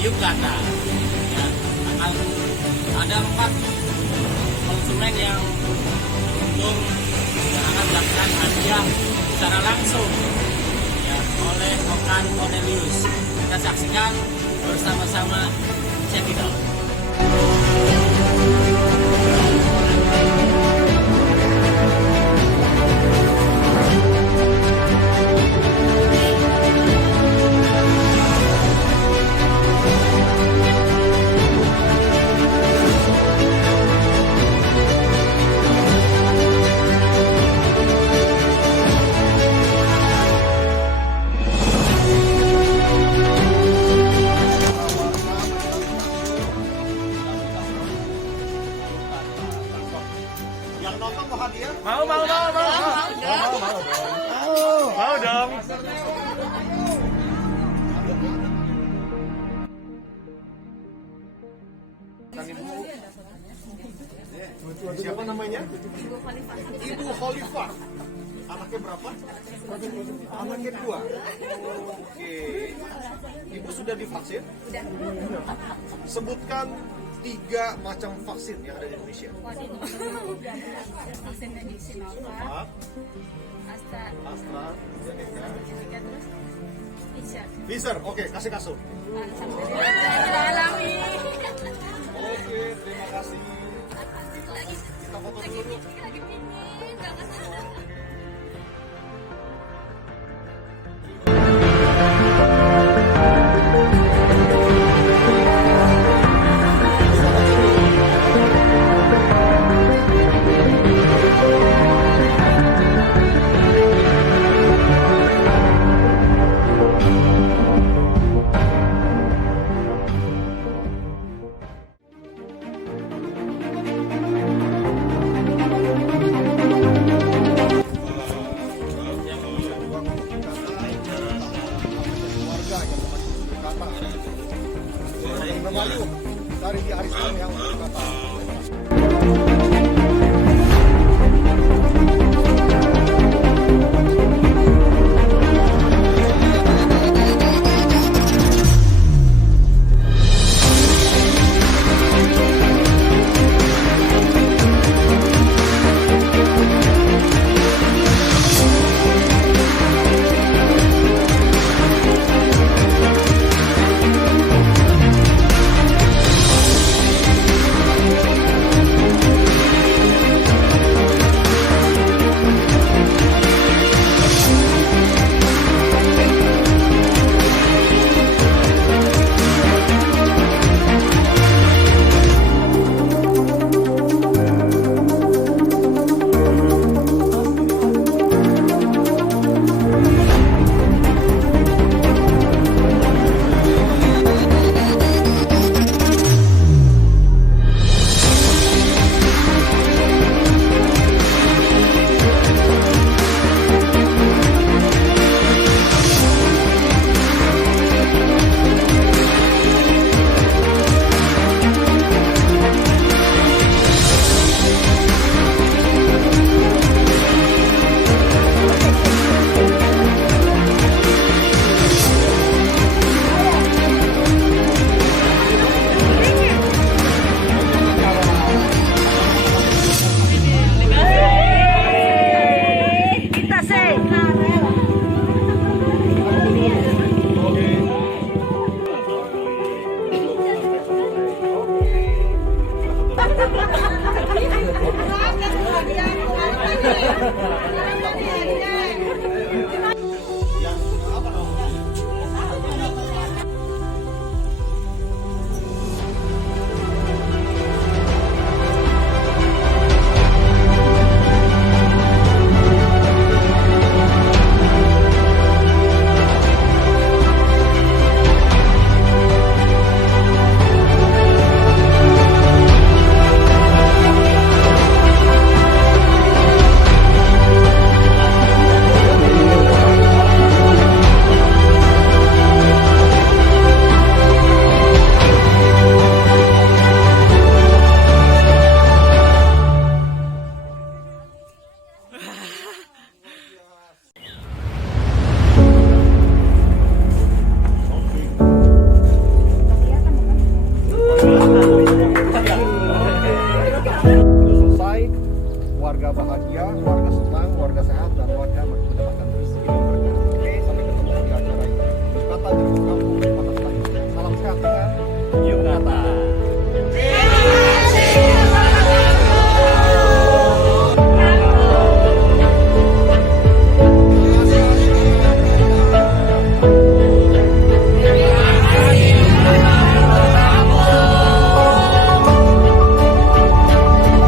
Yugata. Ya, akan ada 4 konsumen yang beruntung yang akan mendapatkan hadiah secara langsung ya, oleh Okan Cornelius. Kita saksikan bersama-sama, check it out. Yang nonton mau hadiah? Mau dong. Siapa namanya? Ibu Khalifah. Anaknya berapa? Anaknya 2. Oke. Ibu sudah divaksin? Udah. Sebutkan 3 macam vaksin yang ada di Indonesia. Vaksin dari Sinovac, Astra, AstraZeneca, terus Pfizer. Oke, kasih kasih. Alhamdulillah alami. Oke, terima kasih. Kita foto dulu. Lagi pingin banget. Melayu dari di Arisan yang berkata. Hahaha.